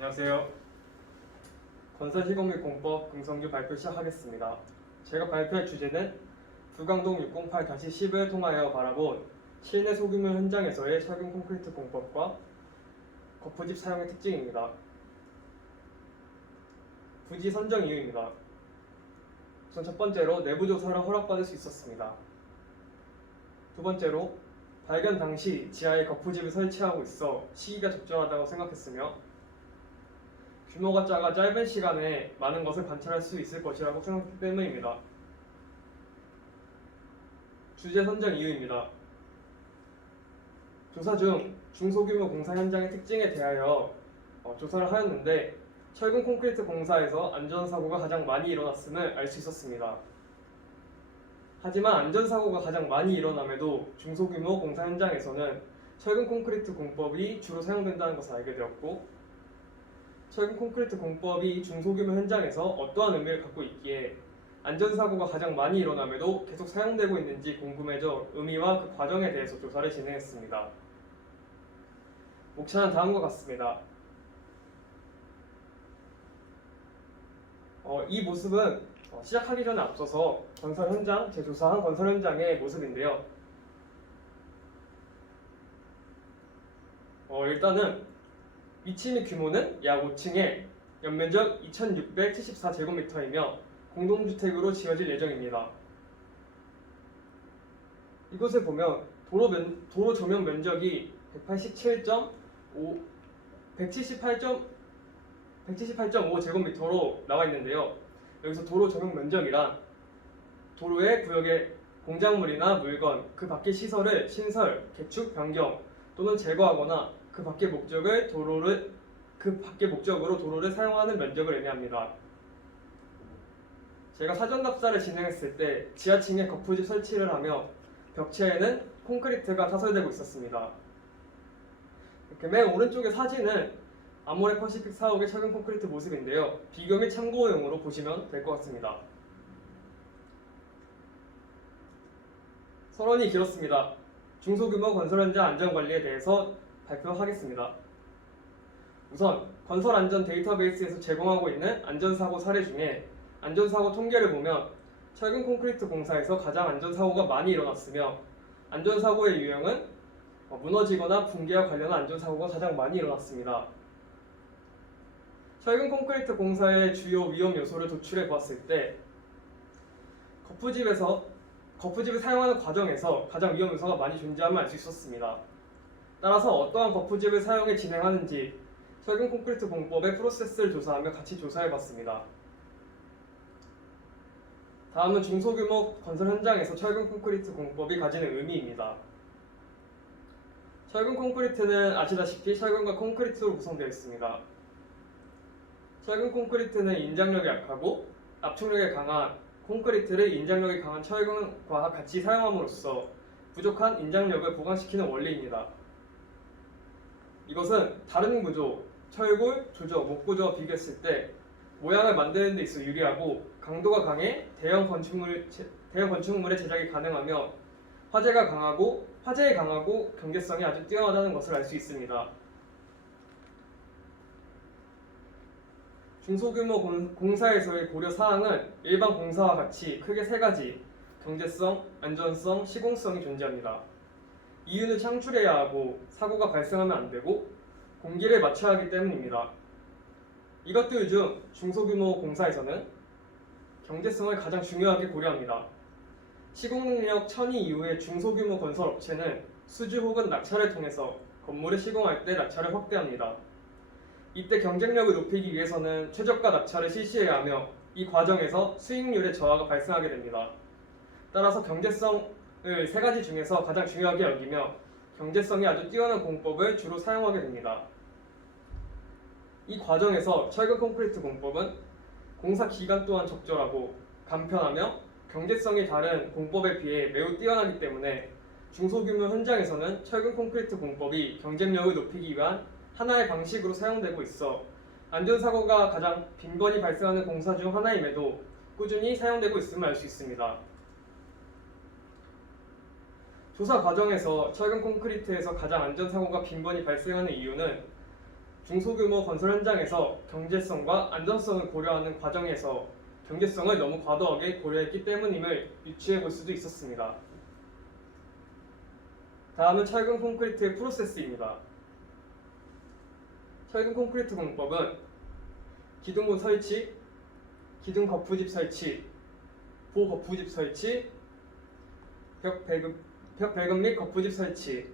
안녕하세요. 건설시공 및 공법 긍성규 발표 시작하겠습니다. 제가 발표할 주제는 부강동 608-10을 통하여 바라본 실내 소규모 현장에서의 철근 콘크리트 공법과 거푸집 사용의 특징입니다. 부지 선정 이유입니다. 우선 첫 번째로 내부 조사를 허락받을 수 있었습니다. 두 번째로 발견 당시 지하에 거푸집을 설치하고 있어 시기가 적절하다고 생각했으며 규모가 작아 짧은 시간에 많은 것을 관찰할 수 있을 것이라고 생각했기 때문입니다. 주제 선정 이유입니다. 조사 중 중소규모 공사 현장의 특징에 대하여 조사를 하였는데 철근 콘크리트 공사에서 안전사고가 가장 많이 일어났음을 알 수 있었습니다. 하지만 안전사고가 가장 많이 일어남에도 중소규모 공사 현장에서는 철근 콘크리트 공법이 주로 사용된다는 것을 알게 되었고 철근 콘크리트 공법이 중소규모 현장에서 어떠한 의미를 갖고 있기에 안전사고가 가장 많이 일어남에도 계속 사용되고 있는지 궁금해져 의미와 그 과정에 대해서 조사를 진행했습니다. 목차는 다음과 같습니다. 이 모습은 시작하기 전에 앞서서 건설 현장, 재조사한 건설 현장의 모습인데요. 일단은 위치 및 규모는 약 5층에 연면적 2674제곱미터이며 공동주택으로 지어질 예정입니다. 이곳을 보면 도로 조명 면적이 178.5제곱미터로 나와 있는데요. 여기서 도로 조명 면적이란 도로의 구역의 공작물이나 물건, 그 밖의 시설을 신설, 개축, 변경 또는 제거하거나 그 밖의 목적으로 도로를 사용하는 면적을 의미합니다. 제가 사전 답사를 진행했을 때 지하층에 거푸집 설치를 하며 벽체에는 콘크리트가 타설되고 있었습니다. 이렇게 맨 오른쪽의 사진은 아모레 퍼시픽 사옥의 철근 콘크리트 모습인데요. 비교 및 참고용으로 보시면 될 것 같습니다. 서론이 길었습니다. 중소규모 건설 현장 안전관리에 대해서 발표하겠습니다. 우선 건설 안전 데이터베이스에서 제공하고 있는 안전사고 사례 중에 안전사고 통계를 보면 철근 콘크리트 공사에서 가장 안전사고가 많이 일어났으며 안전사고의 유형은 무너지거나 붕괴와 관련한 안전사고가 가장 많이 일어났습니다. 철근 콘크리트 공사의 주요 위험 요소를 도출해 보았을 때 거푸집을 사용하는 과정에서 가장 위험 요소가 많이 존재함을 알 수 있었습니다. 따라서 어떠한 거푸집을 사용해 진행하는지 철근 콘크리트 공법의 프로세스를 조사하며 같이 조사해봤습니다. 다음은 중소규모 건설 현장에서 철근 콘크리트 공법이 가지는 의미입니다. 철근 콘크리트는 아시다시피 철근과 콘크리트로 구성되어 있습니다. 철근 콘크리트는 인장력이 약하고 압축력이 강한 콘크리트를 인장력이 강한 철근과 같이 사용함으로써 부족한 인장력을 보강시키는 원리입니다. 이것은 다른 구조, 철골, 조적, 목구조와 비교했을 때 모양을 만드는 데 있어 유리하고 강도가 강해 대형 건축물의 제작이 가능하며 화재에 강하고 경제성이 아주 뛰어나다는 것을 알 수 있습니다. 중소규모 공사에서의 고려 사항은 일반 공사와 같이 크게 세 가지 경제성, 안전성, 시공성이 존재합니다. 이유는 창출해야 하고 사고가 발생하면 안 되고 공기를 맞춰야 하기 때문입니다. 이것들 중 중소규모 공사에서는 경제성을 가장 중요하게 고려합니다. 시공능력 1000이 이후의 중소규모 건설 업체는 수주 혹은 낙찰을 통해서 건물을 시공할 때 낙찰을 확대합니다. 이때 경쟁력을 높이기 위해서는 최저가 낙찰을 실시해야 하며 이 과정에서 수익률의 저하가 발생하게 됩니다. 따라서 경제성을 세 가지 중에서 가장 중요하게 여기며 경제성이 아주 뛰어난 공법을 주로 사용하게 됩니다. 이 과정에서 철근 콘크리트 공법은 공사 기간 또한 적절하고 간편하며 경제성이 다른 공법에 비해 매우 뛰어나기 때문에 중소규모 현장에서는 철근 콘크리트 공법이 경쟁력을 높이기 위한 하나의 방식으로 사용되고 있어 안전사고가 가장 빈번히 발생하는 공사 중 하나임에도 꾸준히 사용되고 있음을 알 수 있습니다. 조사 과정에서 철근 콘크리트에서 가장 안전사고가 빈번히 발생하는 이유는 중소규모 건설 현장에서 경제성과 안전성을 고려하는 과정에서 경제성을 너무 과도하게 고려했기 때문임을 유추해 볼 수도 있었습니다. 다음은 철근 콘크리트의 프로세스입니다. 철근 콘크리트 공법은 기둥부 설치, 기둥 거푸집 설치, 보 거푸집 설치, 벽 배금 및 거푸집 설치,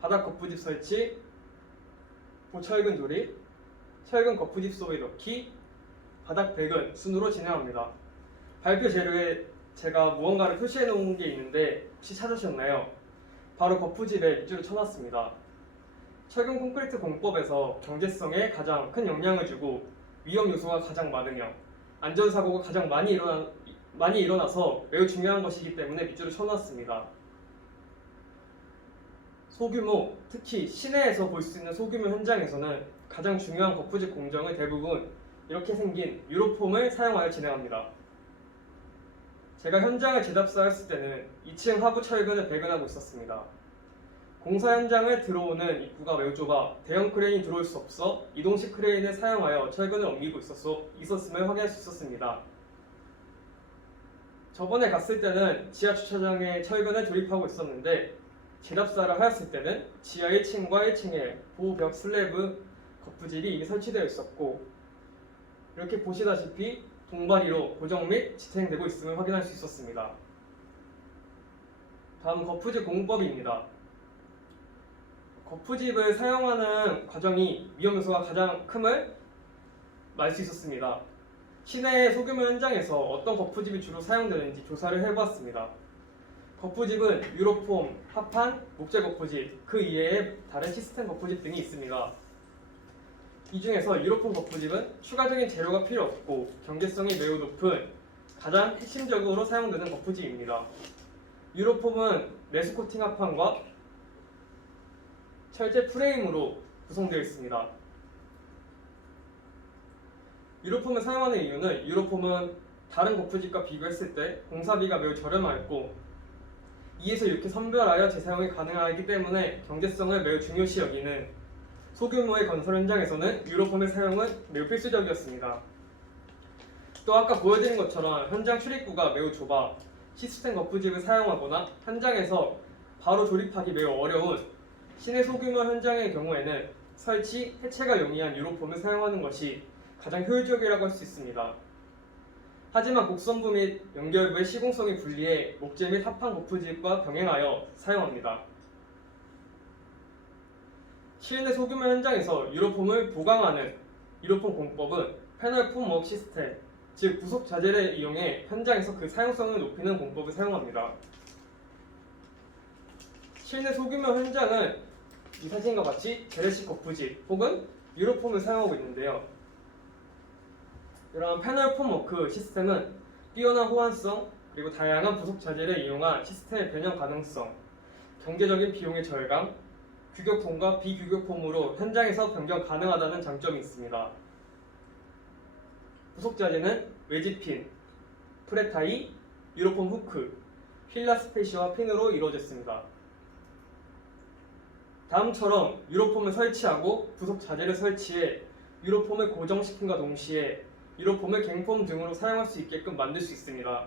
바닥 거푸집 설치, 보철근 조립, 철근 거푸집 속에 넣기, 바닥 배근 순으로 진행합니다. 발표 재료에 제가 무언가를 표시해 놓은 게 있는데 혹시 찾으셨나요? 바로 거푸집에 밑줄을 쳐놨습니다. 철근 콘크리트 공법에서 경제성에 가장 큰 영향을 주고 위험 요소가 가장 많으며 안전사고가 가장 많이 일어나서 매우 중요한 것이기 때문에 밑줄을 쳐놨습니다. 소규모, 특히 시내에서 볼 수 있는 소규모 현장에서는 가장 중요한 거푸집 공정을 대부분 이렇게 생긴 유로폼을 사용하여 진행합니다. 제가 현장을 제답사했을 때는 2층 하부 철근을 배근하고 있었습니다. 공사 현장을 들어오는 입구가 매우 좁아 대형 크레인이 들어올 수 없어 이동식 크레인을 사용하여 철근을 옮기고 있었음을 확인할 수 있었습니다. 저번에 갔을 때는 지하 주차장에 철근을 조립하고 있었는데 제답사를 하였을 때는 지하 1층과 1층에 보호벽 슬래브 거푸집이 이미 설치되어 있었고 이렇게 보시다시피 동바리로 고정 및 지탱되고 있음을 확인할 수 있었습니다. 다음 거푸집 공법입니다. 거푸집을 사용하는 과정이 위험 요소가 가장 큼을 말 수 있었습니다. 시내 소규모 현장에서 어떤 거푸집이 주로 사용되는지 조사를 해보았습니다. 거푸집은 유로폼, 합판, 목재 거푸집, 그 이외에 다른 시스템 거푸집 등이 있습니다. 이 중에서 유로폼 거푸집은 추가적인 재료가 필요 없고 경제성이 매우 높은 가장 핵심적으로 사용되는 거푸집입니다. 유로폼은 내수 코팅 합판과 철제 프레임으로 구성되어 있습니다. 유로폼을 사용하는 이유는 유로폼은 다른 거푸집과 비교했을 때 공사비가 매우 저렴하였고 이에서 이렇게 선별하여 재사용이 가능하기 때문에 경제성을 매우 중요시 여기는 소규모의 건설 현장에서는 유로폼의 사용은 매우 필수적이었습니다. 또 아까 보여드린 것처럼 현장 출입구가 매우 좁아 시스템 거푸집을 사용하거나 현장에서 바로 조립하기 매우 어려운 시내 소규모 현장의 경우에는 설치, 해체가 용이한 유로폼을 사용하는 것이 가장 효율적이라고 할 수 있습니다. 하지만 곡선부 및 연결부의 시공성이 불리해 목재 및 합판 거푸집과 병행하여 사용합니다. 실내 소규모 현장에서 유로폼을 보강하는 유로폼 공법은 패널 폼워크 시스템, 즉 부속 자재를 이용해 현장에서 그 사용성을 높이는 공법을 사용합니다. 실내 소규모 현장은 이 사진과 같이 재래식 거푸집 혹은 유로폼을 사용하고 있는데요. 이러한 패널 폼워크 시스템은 뛰어난 호환성 그리고 다양한 부속 자재를 이용한 시스템의 변형 가능성, 경제적인 비용의 절감, 규격폼과 비규격폼으로 현장에서 변경 가능하다는 장점이 있습니다. 부속 자재는 외지핀, 프레타이, 유로폼 후크, 휠라 스페이시와 핀으로 이루어졌습니다. 다음처럼 유로폼을 설치하고 부속 자재를 설치해 유로폼을 고정시킴과 동시에 유로폼을 갱폼 등으로 사용할 수 있게끔 만들 수 있습니다.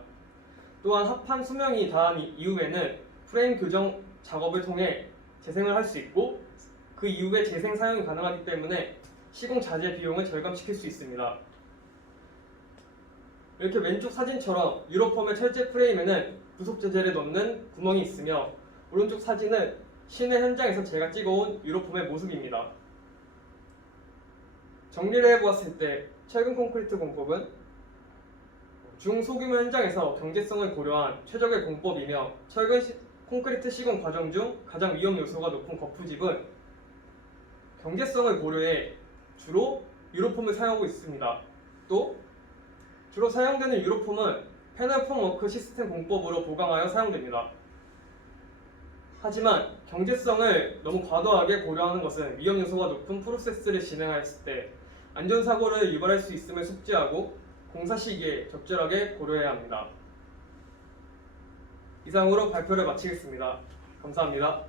또한 합판 수명이 다한 이후에는 프레임 교정 작업을 통해 재생을 할 수 있고 그 이후에 재생 사용이 가능하기 때문에 시공 자재 비용을 절감시킬 수 있습니다. 이렇게 왼쪽 사진처럼 유로폼의 철제 프레임에는 부속 자재를 넣는 구멍이 있으며 오른쪽 사진은 시내 현장에서 제가 찍어온 유로폼의 모습입니다. 정리를 해보았을 때 철근 콘크리트 공법은 중소규모 현장에서 경제성을 고려한 최적의 공법이며 철근 콘크리트 시공 과정 중 가장 위험 요소가 높은 거푸집은 경제성을 고려해 주로 유로폼을 사용하고 있습니다. 또 주로 사용되는 유로폼은 패널 폼워크 시스템 공법으로 보강하여 사용됩니다. 하지만 경제성을 너무 과도하게 고려하는 것은 위험 요소가 높은 프로세스를 진행하였을 때 안전사고를 유발할 수 있음을 숙지하고 공사 시기에 적절하게 고려해야 합니다. 이상으로 발표를 마치겠습니다. 감사합니다.